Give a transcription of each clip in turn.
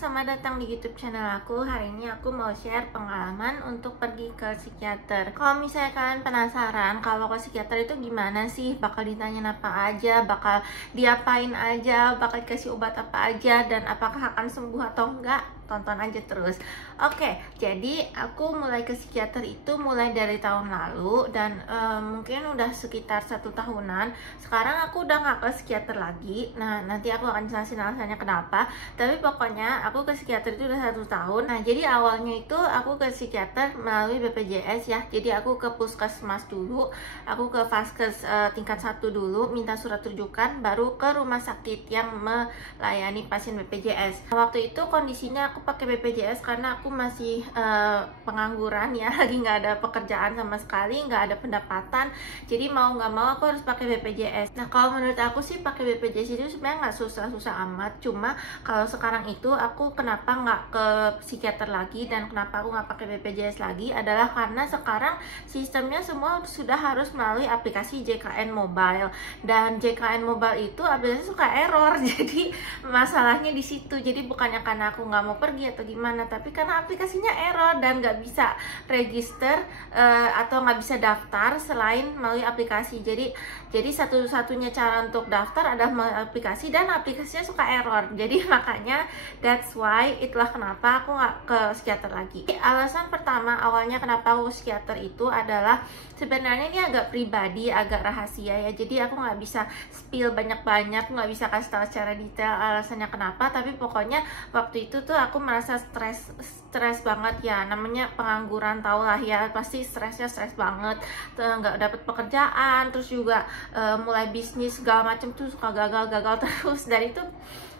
selamat datang di YouTube channel aku. Hari ini aku mau share pengalaman untuk pergi ke psikiater. Kalau misalnya kalian penasaran kalau ke psikiater itu gimana sih, bakal ditanya apa aja, bakal diapain aja, bakal dikasih obat apa aja, dan apakah akan sembuh atau enggak, tonton aja terus. Oke, jadi aku mulai ke psikiater itu mulai dari tahun lalu, dan mungkin udah sekitar 1 tahunan. Sekarang aku udah nggak ke psikiater lagi. Nah, nanti aku akan jelasin alasannya kenapa. Tapi pokoknya aku ke psikiater itu udah 1 tahun. Nah, jadi awalnya itu aku ke psikiater melalui BPJS ya. Jadi aku ke puskesmas dulu, aku ke vaskes tingkat 1 dulu, minta surat rujukan, baru ke rumah sakit yang melayani pasien BPJS. Nah, waktu itu kondisinya aku pakai BPJS karena aku masih pengangguran ya, lagi nggak ada pekerjaan sama sekali, nggak ada pendapatan. Jadi mau nggak mau aku harus pakai BPJS. Nah, kalau menurut aku sih pakai BPJS itu sebenarnya nggak susah-susah amat. Cuma kalau sekarang itu aku kenapa nggak ke psikiater lagi dan kenapa aku nggak pakai BPJS lagi adalah karena sekarang sistemnya semua sudah harus melalui aplikasi JKN Mobile, dan JKN Mobile itu aplikasi suka error. Jadi masalahnya di situ. Jadi bukannya karena aku nggak mau pergi atau gimana, tapi karena aplikasinya error dan nggak bisa register atau nggak bisa daftar selain melalui aplikasi. Jadi satu-satunya cara untuk daftar adalah melalui aplikasi, dan aplikasinya suka error. Jadi makanya that's why, itulah kenapa aku nggak ke psikiater lagi. Alasan pertama awalnya kenapa aku ke psikiater itu adalah sebenarnya ini agak pribadi, agak rahasia ya. Jadi aku nggak bisa spill banyak-banyak, nggak bisa kasih tahu secara detail alasannya kenapa. Tapi pokoknya waktu itu tuh aku merasa stres banget ya. Namanya pengangguran, tau lah ya, pasti stres banget. Nggak dapet pekerjaan, terus juga mulai bisnis segala macam tuh suka gagal terus, dari itu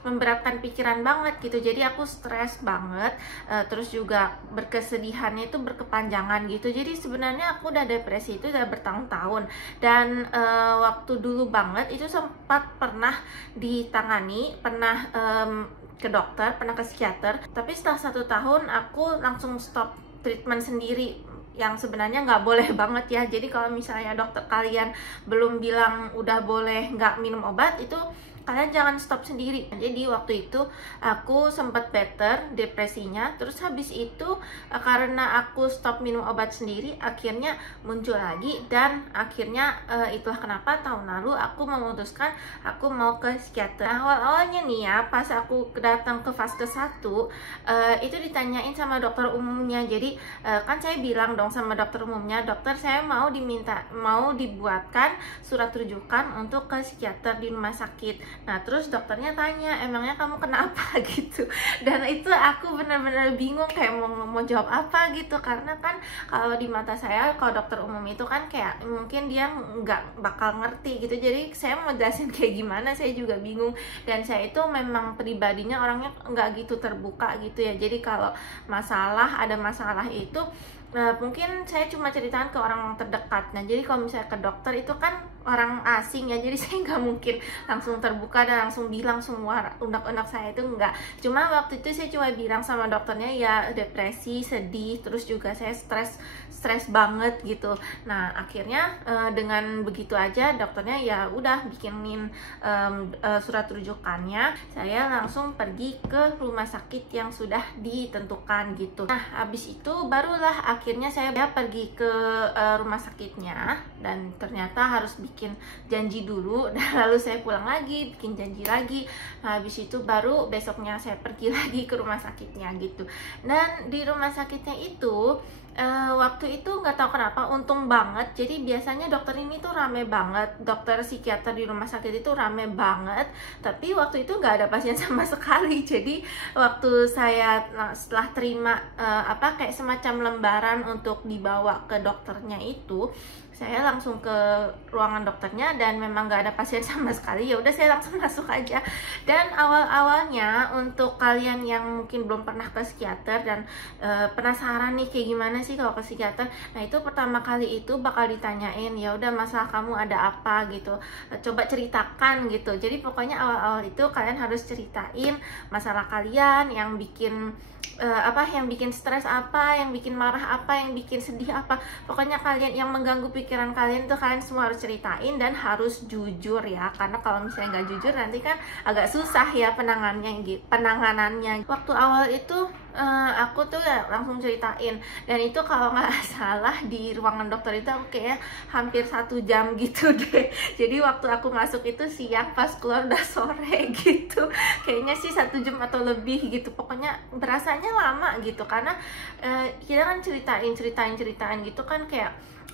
memberatkan pikiran banget gitu. Jadi aku stres banget, terus juga berkesedihannya itu berkepanjangan gitu. Jadi sebenarnya aku udah depresi itu udah bertahun-tahun, dan waktu dulu banget itu sempat pernah ditangani, pernah ke dokter, pernah ke psikiater. Tapi setelah 1 tahun aku langsung stop treatment sendiri, yang sebenarnya nggak boleh banget ya. Jadi kalau misalnya dokter kalian belum bilang udah boleh nggak minum obat, itu kalian jangan stop sendiri. Jadi waktu itu aku sempat better depresinya, terus habis itu karena aku stop minum obat sendiri, akhirnya muncul lagi, dan akhirnya itulah kenapa tahun lalu aku memutuskan aku mau ke psikiater. Nah, awal-awalnya nih ya, pas aku datang ke vaskes 1 itu ditanyain sama dokter umumnya. Jadi kan saya bilang dong sama dokter umumnya, dokter saya mau dibuatkan surat rujukan untuk ke psikiater di rumah sakit. Nah, terus dokternya tanya, emangnya kamu kenapa gitu. Dan itu aku bener-bener bingung, kayak mau jawab apa gitu. Karena kan kalau di mata saya, kalau dokter umum itu kan kayak mungkin dia nggak bakal ngerti gitu. Jadi saya mau jelasin kayak gimana, saya juga bingung. Dan saya itu memang pribadinya orangnya nggak gitu terbuka gitu ya. Jadi kalau ada masalah itu mungkin saya cuma ceritakan ke orang terdekat. Nah, jadi kalau misalnya ke dokter itu kan orang asing ya, jadi saya nggak mungkin langsung terbuka dan langsung bilang semua unek-unek saya itu enggak. Cuma waktu itu saya cuma bilang sama dokternya ya depresi, sedih, terus juga saya stres banget gitu. Nah, akhirnya dengan begitu aja dokternya ya udah bikinin surat rujukannya, saya langsung pergi ke rumah sakit yang sudah ditentukan gitu. Nah, habis itu barulah akhirnya saya pergi ke rumah sakitnya, dan ternyata harus bikin janji dulu, dan lalu saya pulang lagi, bikin janji lagi. Nah, habis itu baru besoknya saya pergi lagi ke rumah sakitnya gitu. Dan di rumah sakitnya itu waktu itu nggak tahu kenapa, untung banget. Jadi biasanya dokter ini tuh rame banget, dokter psikiater di rumah sakit itu rame banget. Tapi waktu itu nggak ada pasien sama sekali. Jadi waktu saya setelah terima kayak semacam lembaran untuk dibawa ke dokternya itu, saya langsung ke ruangan dokternya dan memang nggak ada pasien sama sekali. Ya udah, saya langsung masuk aja. Dan awal-awalnya untuk kalian yang mungkin belum pernah ke psikiater dan penasaran nih kayak gimana sih kalau ke psikiater, nah itu pertama kali itu bakal ditanyain, ya udah masalah kamu ada apa gitu, coba ceritakan gitu. Jadi pokoknya awal-awal itu kalian harus ceritain masalah kalian yang bikin yang bikin stres apa, yang bikin marah apa, yang bikin sedih apa. Pokoknya kalian yang mengganggu pikiran pikiran kalian tuh kalian semua harus ceritain dan harus jujur ya, karena kalau misalnya nggak jujur nanti kan agak susah ya penanganannya. Waktu awal itu aku tuh ya langsung ceritain, dan itu kalau nggak salah di ruangan dokter itu aku kayak hampir 1 jam gitu deh. Jadi waktu aku masuk itu siang, pas keluar udah sore gitu. Kayaknya sih 1 jam atau lebih gitu, pokoknya berasanya lama gitu, karena kita kan ceritain gitu kan, kayak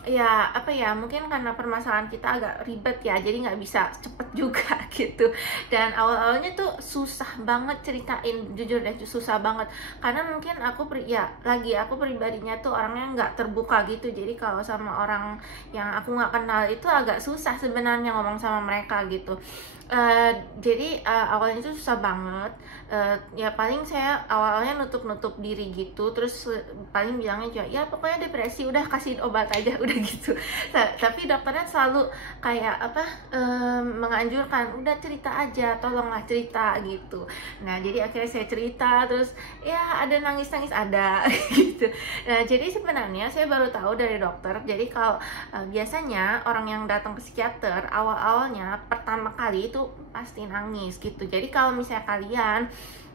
ya apa ya, mungkin karena permasalahan kita agak ribet ya, jadi nggak bisa cepet juga gitu. Dan awal-awalnya tuh susah banget ceritain, jujur deh susah banget, karena mungkin aku pribadinya tuh orangnya nggak terbuka gitu. Jadi kalau sama orang yang aku nggak kenal itu agak susah sebenarnya ngomong sama mereka gitu. Jadi awalnya itu susah banget. Ya paling saya awalnya nutup diri gitu, terus paling bilangnya juga ya pokoknya depresi, udah kasih obat aja udah gitu. Tapi dokternya selalu kayak menganjurkan udah cerita aja, tolonglah cerita gitu. Nah jadi akhirnya saya cerita, terus ya ada nangis ada gitu. Nah jadi sebenarnya saya baru tahu dari dokter, jadi kalau biasanya orang yang datang ke psikiater awalnya pertama kali itu pasti nangis gitu. Jadi kalau misalnya kalian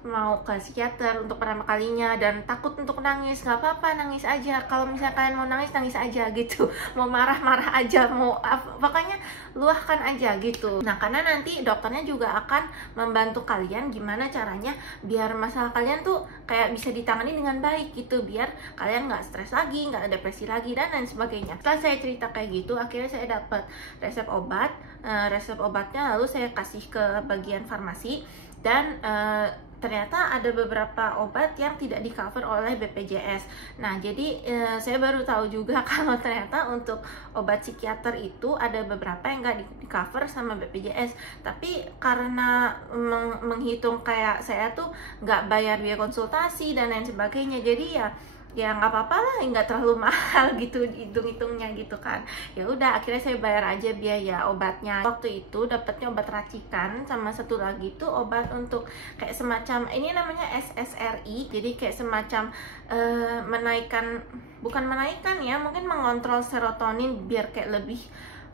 mau ke psikiater untuk pertama kalinya dan takut untuk nangis, nggak apa-apa, nangis aja. Kalau misalnya kalian mau nangis aja gitu, mau marah aja, mau pokoknya luahkan aja gitu. Nah karena nanti dokternya juga akan membantu kalian gimana caranya biar masalah kalian tuh kayak bisa ditangani dengan baik gitu, biar kalian nggak stres lagi, nggak depresi lagi, dan lain sebagainya. Setelah saya cerita kayak gitu, akhirnya saya dapat resep obatnya, lalu saya kasih ke bagian farmasi, dan ternyata ada beberapa obat yang tidak di cover oleh BPJS. Nah jadi saya baru tahu juga kalau ternyata untuk obat psikiater itu ada beberapa yang nggak di cover sama BPJS. Tapi karena menghitung kayak saya tuh nggak bayar biaya konsultasi dan lain sebagainya, jadi ya nggak apa-apa lah, nggak terlalu mahal gitu hitung-hitungnya gitu kan. Ya udah akhirnya saya bayar aja biaya obatnya. Waktu itu dapatnya obat racikan, sama satu lagi tuh obat untuk kayak semacam, ini namanya SSRI, jadi kayak semacam bukan menaikkan ya, mungkin mengontrol serotonin biar kayak lebih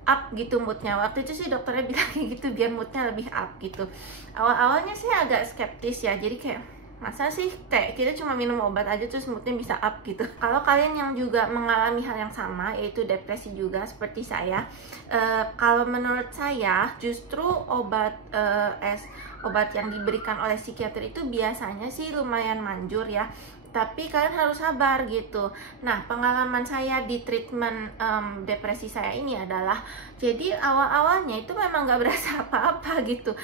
up gitu moodnya. Waktu itu sih dokternya bilang kayak gitu, biar moodnya lebih up gitu. Awalnya sih agak skeptis ya, jadi kayak masa sih kayak kita cuma minum obat aja terus moodnya bisa up gitu. Kalau kalian yang juga mengalami hal yang sama, yaitu depresi juga seperti saya, kalau menurut saya justru obat yang diberikan oleh psikiater itu biasanya sih lumayan manjur ya, tapi kalian harus sabar gitu. Nah pengalaman saya di treatment depresi saya ini adalah, jadi awalnya itu memang nggak berasa apa-apa gitu.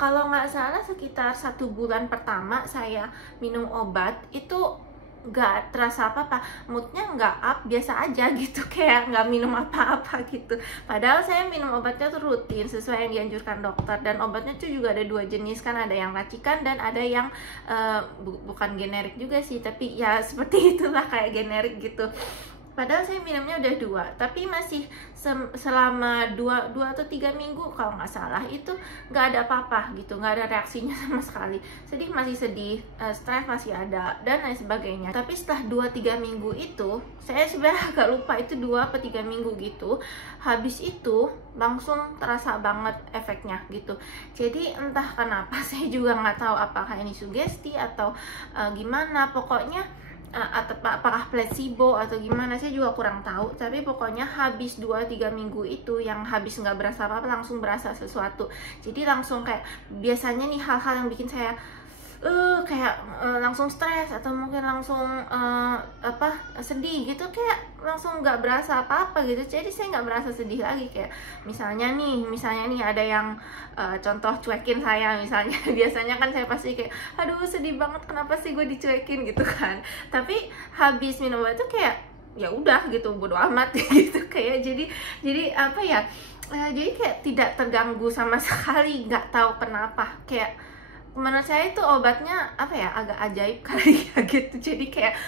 Kalau nggak salah sekitar 1 bulan pertama saya minum obat itu nggak terasa apa-apa, moodnya nggak up, biasa aja gitu, kayak nggak minum apa-apa gitu. Padahal saya minum obatnya tuh rutin sesuai yang dianjurkan dokter, dan obatnya tuh juga ada 2 jenis kan, ada yang racikan dan ada yang bukan generik juga sih, tapi ya seperti itulah, kayak generik gitu. Padahal saya minumnya udah 2, tapi masih selama 2 atau 3 minggu kalau nggak salah itu nggak ada apa-apa gitu, nggak ada reaksinya sama sekali. Sedih masih sedih, stres masih ada, dan lain sebagainya. Tapi setelah 2-3 minggu itu, saya sebenarnya agak lupa itu 2 atau 3 minggu gitu, habis itu langsung terasa banget efeknya gitu. Jadi entah kenapa saya juga nggak tahu apakah ini sugesti atau gimana, pokoknya atau apakah placebo atau gimana, saya juga kurang tahu. Tapi pokoknya habis 2-3 minggu itu, yang habis nggak berasa apa-apa, langsung berasa sesuatu. Jadi langsung kayak, biasanya nih hal-hal yang bikin saya langsung stres atau mungkin langsung sedih gitu, kayak langsung nggak berasa apa-apa gitu. Jadi saya nggak berasa sedih lagi. Kayak misalnya nih ada yang contoh cuekin saya misalnya, biasanya kan saya pasti kayak aduh sedih banget, kenapa sih gue dicuekin gitu kan. Tapi habis minum obat tuh kayak ya udah gitu, bodo amat gitu. Kayak jadi apa ya, jadi kayak tidak terganggu sama sekali, nggak tahu kenapa. Kayak menurut saya itu obatnya apa ya, agak ajaib kali ya gitu. Jadi kayak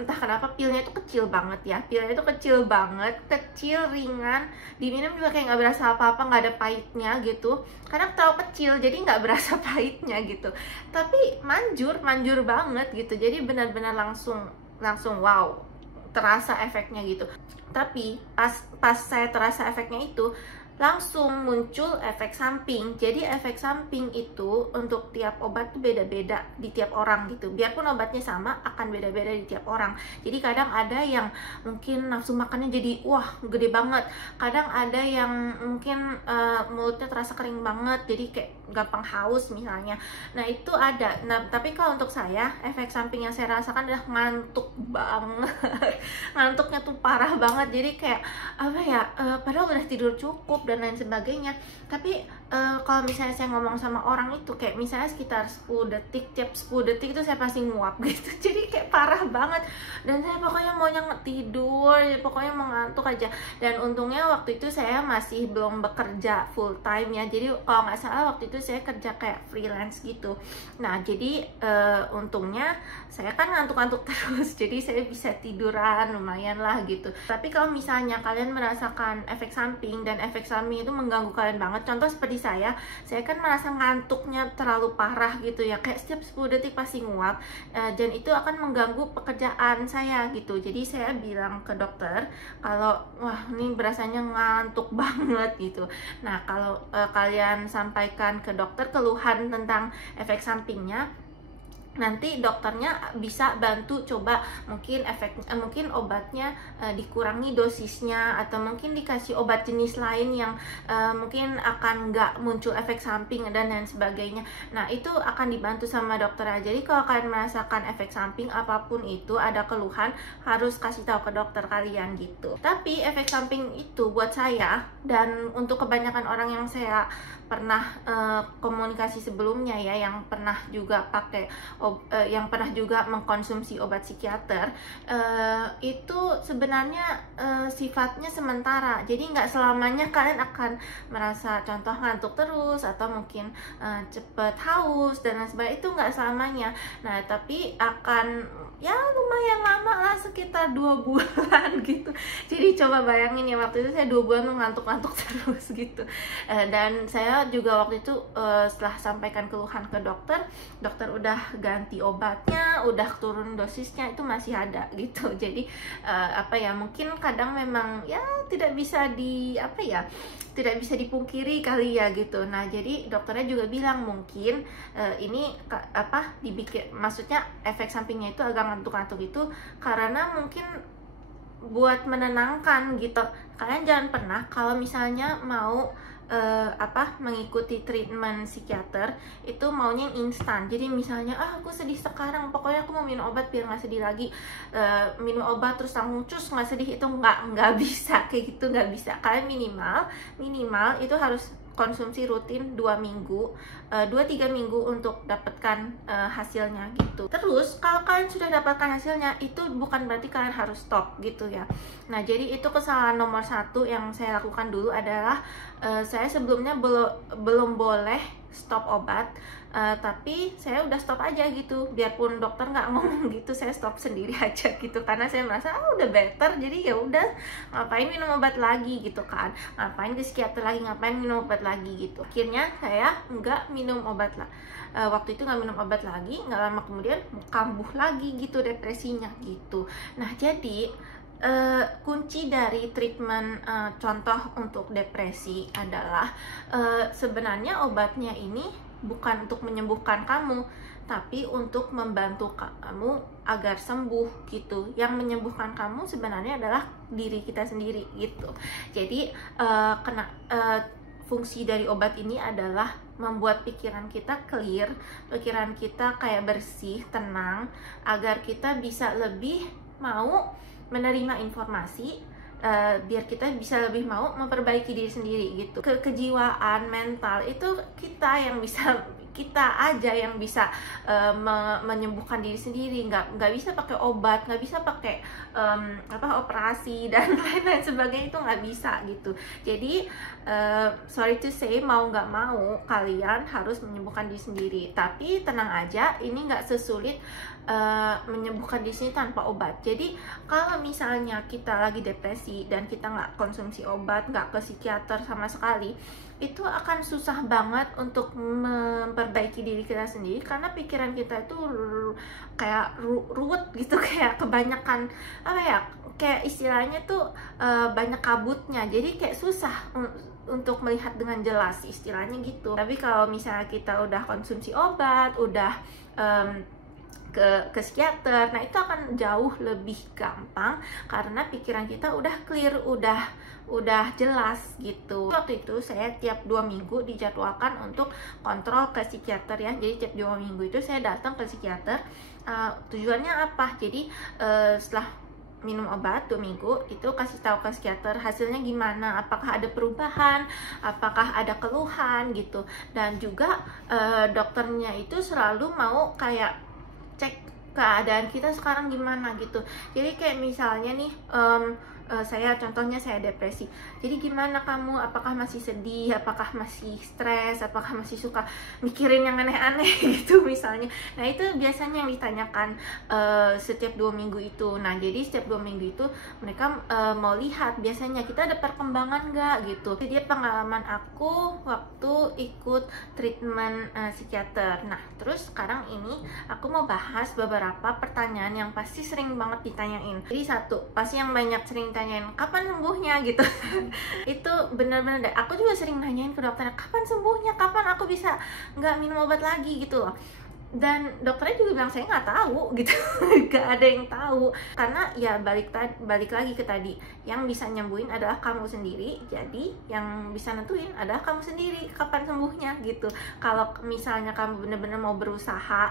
entah kenapa pilnya itu kecil banget ya, pilnya itu kecil banget, kecil, ringan, diminum juga kayak nggak berasa apa-apa, nggak ada pahitnya gitu, karena terlalu kecil jadi nggak berasa pahitnya gitu. Tapi manjur banget gitu, jadi benar-benar langsung wow terasa efeknya gitu. Tapi pas saya terasa efeknya itu langsung muncul efek samping. Jadi efek samping itu untuk tiap obat tuh beda-beda di tiap orang gitu. Biarpun obatnya sama, akan beda-beda di tiap orang. Jadi kadang ada yang mungkin nafsu makannya jadi wah gede banget. Kadang ada yang mungkin mulutnya terasa kering banget, jadi kayak gampang haus misalnya. Nah itu ada. Nah tapi kalau untuk saya, efek samping yang saya rasakan adalah ngantuk banget. Ngantuknya tuh parah banget. Jadi kayak apa ya? Padahal udah tidur cukup dan lain sebagainya, tapi kalau misalnya saya ngomong sama orang itu kayak misalnya sekitar 10 detik, tiap 10 detik itu saya pasti nguap gitu. Jadi kayak parah banget, dan saya pokoknya maunya tidur, pokoknya mau ngantuk aja. Dan untungnya waktu itu saya masih belum bekerja full time ya, jadi kalau nggak salah waktu itu saya kerja kayak freelance gitu. Nah jadi untungnya saya kan ngantuk-ngantuk terus, jadi saya bisa tiduran lumayan lah gitu. Tapi kalau misalnya kalian merasakan efek samping, dan efek samping itu mengganggu kalian banget, contoh seperti saya kan merasa ngantuknya terlalu parah gitu ya, kayak setiap 10 detik pasti nguap, dan itu akan mengganggu pekerjaan saya gitu. Jadi saya bilang ke dokter kalau wah ini berasanya ngantuk banget gitu. Nah kalau kalian sampaikan ke dokter keluhan tentang efek sampingnya, nanti dokternya bisa bantu coba mungkin mungkin obatnya dikurangi dosisnya, atau mungkin dikasih obat jenis lain yang mungkin akan nggak muncul efek samping dan lain sebagainya. Nah itu akan dibantu sama dokter. Jadi kalau kalian merasakan efek samping apapun itu, ada keluhan, harus kasih tahu ke dokter kalian gitu. Tapi efek samping itu buat saya dan untuk kebanyakan orang yang saya pernah komunikasi sebelumnya ya, yang pernah juga pakai yang pernah juga mengkonsumsi obat psikiater, itu sebenarnya sifatnya sementara. Jadi nggak selamanya kalian akan merasa contoh ngantuk terus, atau mungkin cepet haus dan lain sebagainya, itu nggak selamanya. Nah tapi akan ya lumayan lama lah, sekitar 2 bulan gitu. Jadi coba bayangin ya, waktu itu saya 2 bulan tuh ngantuk-ngantuk terus gitu. Dan saya juga waktu itu setelah sampaikan keluhan ke dokter, dokter udah ganti obatnya, udah turun dosisnya, itu masih ada gitu. Jadi apa ya, mungkin kadang memang ya tidak bisa tidak bisa dipungkiri kali ya gitu. Nah jadi dokternya juga bilang mungkin ini dibikin, maksudnya efek sampingnya itu agak ngantuk-ngantuk itu karena mungkin buat menenangkan gitu. Kalian jangan pernah kalau misalnya mau mengikuti treatment psikiater itu maunya instan. Jadi misalnya aku sedih sekarang, pokoknya aku mau minum obat biar nggak sedih lagi, minum obat terus langsung cus nggak sedih, itu nggak bisa kayak gitu, nggak bisa. Kalian minimal itu harus konsumsi rutin 2-3 minggu untuk dapatkan hasilnya gitu. Terus kalau kalian sudah dapatkan hasilnya, itu bukan berarti kalian harus stop gitu ya. Nah jadi itu kesalahan nomor 1 yang saya lakukan dulu adalah saya sebelumnya belum boleh stop obat, tapi saya udah stop aja gitu, biarpun dokter nggak ngomong gitu, saya stop sendiri aja gitu, karena saya merasa udah better, jadi ya udah ngapain minum obat lagi gitu kan, ngapain ke psikiater lagi, ngapain minum obat lagi gitu. Akhirnya saya nggak minum obat lah. Waktu itu nggak minum obat lagi, nggak lama kemudian kambuh lagi gitu depresinya gitu. Nah jadi kunci dari treatment contoh untuk depresi adalah sebenarnya obatnya ini bukan untuk menyembuhkan kamu, tapi untuk membantu kamu agar sembuh gitu. Yang menyembuhkan kamu sebenarnya adalah diri kita sendiri gitu. Jadi fungsi dari obat ini adalah membuat pikiran kita clear, pikiran kita kayak bersih, tenang, agar kita bisa lebih mau menerima informasi, biar kita bisa lebih mau memperbaiki diri sendiri gitu. Kejiwaan, mental itu kita aja yang bisa menyembuhkan diri sendiri. Nggak bisa pakai obat, nggak bisa pakai operasi dan lain-lain sebagainya, itu nggak bisa gitu. Jadi sorry to say, mau nggak mau kalian harus menyembuhkan diri sendiri. Tapi tenang aja, ini nggak sesulit menyembuhkan diri sendiri tanpa obat. Jadi kalau misalnya kita lagi depresi dan kita nggak konsumsi obat, nggak ke psikiater sama sekali, itu akan susah banget untuk memperbaiki diri kita sendiri, karena pikiran kita itu kayak ruwet gitu, kayak kebanyakan apa ya, kayak istilahnya tuh banyak kabutnya, jadi kayak susah untuk melihat dengan jelas, istilahnya gitu. Tapi kalau misalnya kita udah konsumsi obat, udah ke psikiater, nah itu akan jauh lebih gampang karena pikiran kita udah clear, udah jelas gitu. Waktu itu saya tiap 2 minggu dijadwalkan untuk kontrol ke psikiater ya. Jadi tiap 2 minggu itu saya datang ke psikiater. Tujuannya apa? Jadi setelah minum obat 2 minggu itu kasih tahu ke psikiater hasilnya gimana, apakah ada perubahan, apakah ada keluhan gitu. Dan juga dokternya itu selalu mau kayak cek keadaan kita sekarang gimana gitu. Jadi kayak misalnya nih contohnya saya depresi, jadi gimana kamu, apakah masih sedih, apakah masih stres, apakah masih suka mikirin yang aneh-aneh gitu misalnya. Nah itu biasanya yang ditanyakan setiap 2 minggu itu. Nah jadi setiap 2 minggu itu mereka mau lihat biasanya kita ada perkembangan nggak gitu. Jadi pengalaman aku waktu ikut treatment psikiater. Nah terus sekarang ini aku mau bahas beberapa pertanyaan yang pasti sering banget ditanyain. Jadi satu, pasti yang banyak sering tanyain, kapan sembuhnya gitu. Itu benar-benar deh, aku juga sering nanyain ke dokter, kapan sembuhnya, kapan aku bisa nggak minum obat lagi gitu loh. Dan dokternya juga bilang saya nggak tahu gitu. Gak ada yang tahu, karena ya balik lagi ke tadi, yang bisa nyembuhin adalah kamu sendiri. Jadi yang bisa nentuin adalah kamu sendiri kapan sembuhnya gitu. Kalau misalnya kamu benar-benar mau berusaha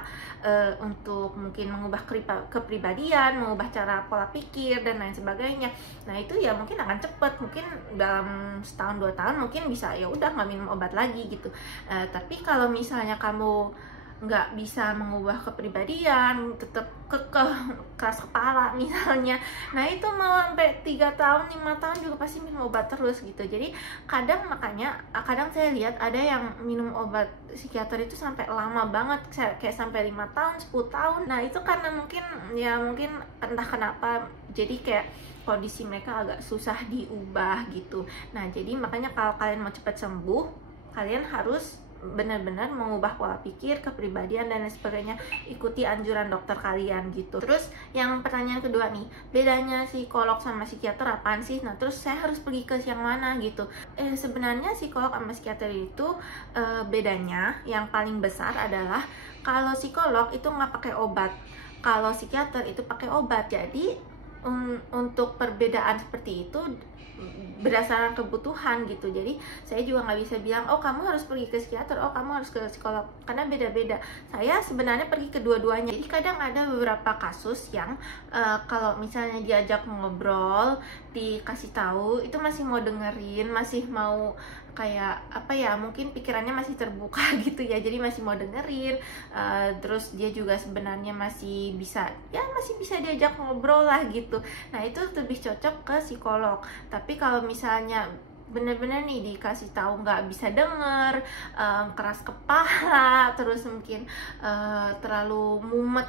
untuk mungkin mengubah kepribadian, mengubah cara pola pikir dan lain sebagainya, nah itu ya mungkin akan cepet, mungkin dalam setahun 2 tahun mungkin bisa ya udah nggak minum obat lagi gitu. Tapi kalau misalnya kamu nggak bisa mengubah kepribadian, tetap keras kepala misalnya, nah itu mau sampai 3 tahun 5 tahun juga pasti minum obat terus gitu. Jadi kadang saya lihat ada yang minum obat psikiater itu sampai lama banget, kayak sampai 5 tahun 10 tahun. Nah itu karena mungkin entah kenapa, jadi kayak kondisi mereka agak susah diubah gitu. Nah jadi makanya kalau kalian mau cepat sembuh, kalian harus benar-benar mengubah pola pikir, kepribadian dan lain sebagainya. Ikuti anjuran dokter kalian gitu. Terus yang pertanyaan kedua nih, bedanya psikolog sama psikiater apaan sih? Nah terus saya harus pergi ke yang mana gitu. Sebenarnya psikolog sama psikiater itu bedanya yang paling besar adalah kalau psikolog itu nggak pakai obat, kalau psikiater itu pakai obat. Jadi untuk perbedaan seperti itu berdasarkan kebutuhan gitu. Jadi saya juga nggak bisa bilang oh kamu harus pergi ke psikiater, oh kamu harus ke psikolog, karena beda-beda. Saya sebenarnya pergi ke dua-duanya. Jadi kadang ada beberapa kasus yang kalau misalnya diajak ngobrol, dikasih tahu, itu masih mau dengerin, masih mau kayak apa ya, mungkin pikirannya masih terbuka gitu ya, jadi masih mau dengerin. Terus dia juga sebenarnya masih bisa diajak ngobrol lah gitu. Nah itu lebih cocok ke psikolog. Tapi kalau misalnya bener-bener nih dikasih tahu nggak bisa denger, keras kepala, terus mungkin terlalu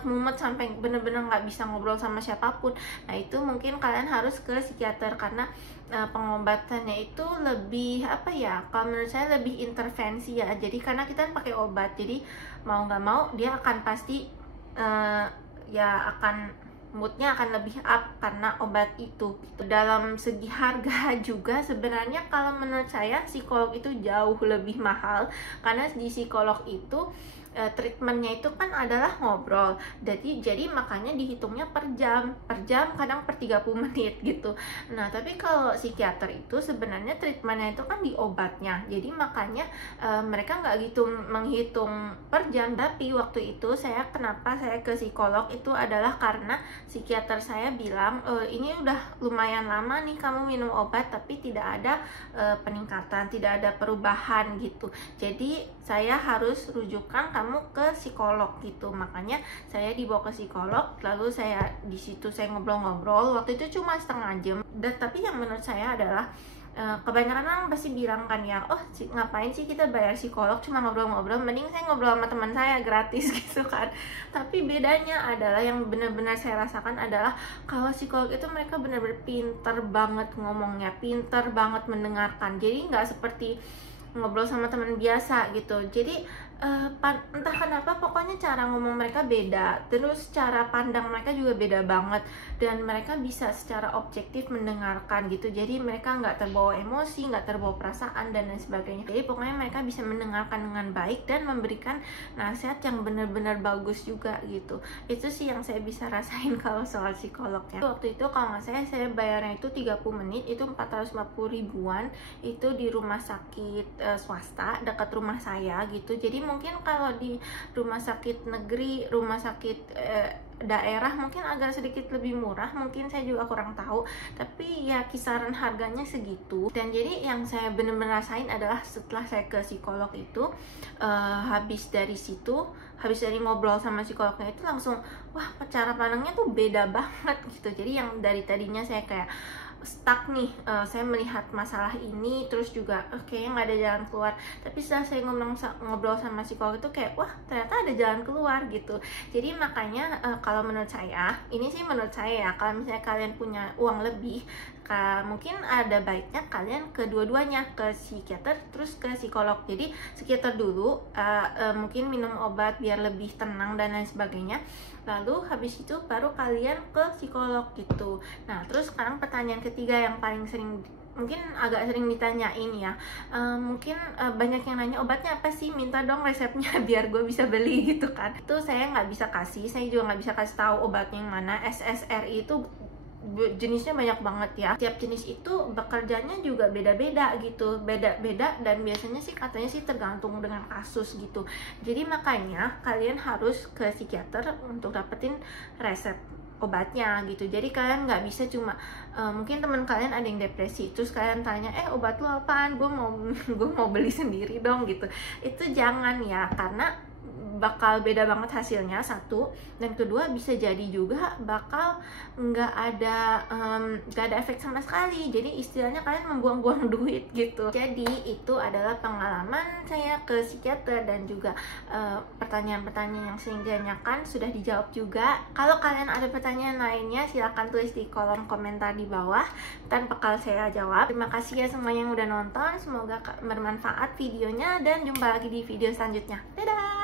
mumet sampai bener-bener nggak bisa ngobrol sama siapapun, nah itu mungkin kalian harus ke psikiater, karena pengobatannya itu lebih apa ya, kalau menurut saya lebih intervensi ya. Jadi karena kita pakai obat, jadi mau nggak mau dia akan pasti moodnya akan lebih up karena obat itu. Dalam segi harga juga sebenarnya kalau menurut saya psikolog itu jauh lebih mahal, karena di psikolog itu treatmentnya itu kan adalah ngobrol, jadi makanya dihitungnya per jam, kadang per 30 menit gitu. Nah tapi kalau psikiater itu sebenarnya treatmentnya itu kan di obatnya, jadi makanya mereka nggak gitu menghitung per jam. Tapi waktu itu kenapa saya ke psikolog itu adalah karena psikiater saya bilang ini udah lumayan lama nih kamu minum obat tapi tidak ada peningkatan, tidak ada perubahan gitu, jadi saya harus rujukan kamu ke psikolog gitu. Makanya saya dibawa ke psikolog, lalu di situ saya ngobrol-ngobrol. Waktu itu cuma setengah jam. Tapi yang menurut saya adalah kebanyakan orang pasti bilang kan ya, oh ngapain sih kita bayar psikolog, cuma ngobrol-ngobrol, mending saya ngobrol sama teman saya gratis gitu kan. Tapi bedanya adalah yang benar-benar saya rasakan adalah kalau psikolog itu mereka benar-benar pinter banget ngomongnya, pinter banget mendengarkan. Jadi nggak seperti ngobrol sama teman biasa gitu. Jadi entah kenapa pokoknya cara ngomong mereka beda, terus cara pandang mereka juga beda banget, dan mereka bisa secara objektif mendengarkan gitu. Jadi mereka nggak terbawa emosi, nggak terbawa perasaan dan lain sebagainya. Jadi pokoknya mereka bisa mendengarkan dengan baik dan memberikan nasihat yang benar-benar bagus juga gitu. Itu sih yang saya bisa rasain kalau soal psikolog ya. Waktu itu kalau nggak saya bayarnya itu 30 menit itu 450 ribuan, itu di rumah sakit swasta dekat rumah saya gitu. Jadi mungkin kalau di rumah sakit negeri, rumah sakit daerah mungkin agak sedikit lebih murah, mungkin saya juga kurang tahu, tapi ya kisaran harganya segitu. Dan jadi yang saya benar-benar rasain adalah setelah saya ke psikolog itu, habis dari ngobrol sama psikolognya itu langsung wah, cara pandangnya tuh beda banget gitu. Jadi yang dari tadinya saya kayak stuck nih, saya melihat masalah ini terus juga kayaknya nggak ada jalan keluar, tapi setelah saya ngobrol sama psikolog itu kayak wah, ternyata ada jalan keluar gitu. Jadi makanya kalau menurut saya, ini sih menurut saya ya, kalau misalnya kalian punya uang lebih, mungkin ada baiknya kalian kedua-duanya, ke psikiater terus ke psikolog. Jadi psikiater dulu, mungkin minum obat biar lebih tenang dan lain sebagainya, lalu habis itu baru kalian ke psikolog gitu. Nah terus sekarang pertanyaan ketiga yang paling sering, mungkin agak sering ditanyain ya, mungkin banyak yang nanya obatnya apa sih, minta dong resepnya biar gue bisa beli gitu kan. Itu saya nggak bisa kasih, saya juga nggak bisa kasih tahu obatnya yang mana. SSRI itu jenisnya banyak banget ya, tiap jenis itu bekerjanya juga beda-beda gitu, beda-beda, dan biasanya sih katanya sih tergantung dengan kasus gitu. Jadi makanya kalian harus ke psikiater untuk dapetin resep obatnya gitu. Jadi kalian nggak bisa cuma mungkin teman kalian ada yang depresi terus kalian tanya obat lo apaan, gue mau beli sendiri dong gitu. Itu jangan ya, karena bakal beda banget hasilnya, satu, dan kedua bisa jadi juga bakal nggak ada efek sama sekali. Jadi istilahnya kalian membuang-buang duit gitu. Jadi itu adalah pengalaman saya ke psikiater, dan juga pertanyaan-pertanyaan yang sering ditanyakan sudah dijawab juga. Kalau kalian ada pertanyaan lainnya silahkan tulis di kolom komentar di bawah dan bakal saya jawab. Terima kasih ya semua yang udah nonton, semoga bermanfaat videonya, dan jumpa lagi di video selanjutnya. Dadah!